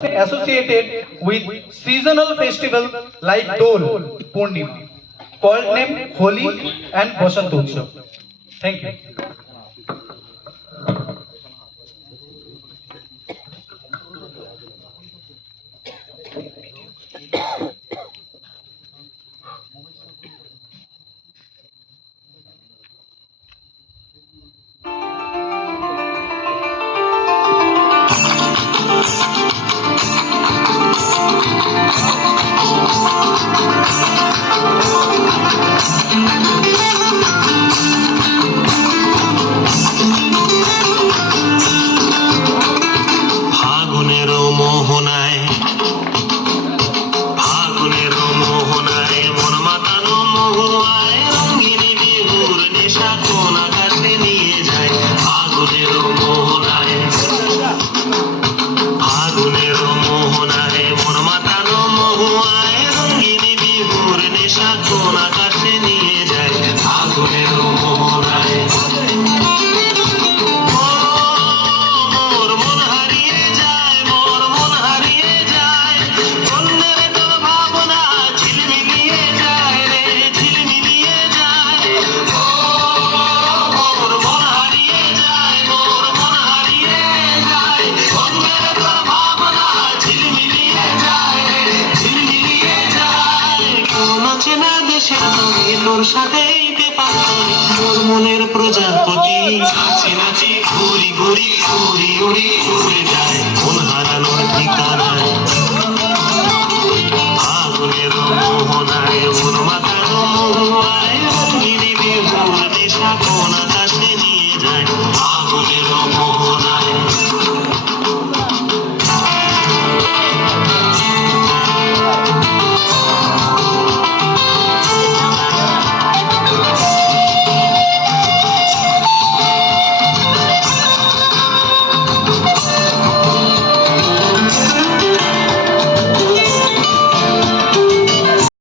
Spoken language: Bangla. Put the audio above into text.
associated with seasonal festival like Dol Purnima, called name Holi and Basant Utsav. Thank you. তোর সাথেই তোর মনের প্রজাপতি নাচি নাচি ঘুরি ঘুরি উড়ি উড়ি উড়ে যায় মন হারানোর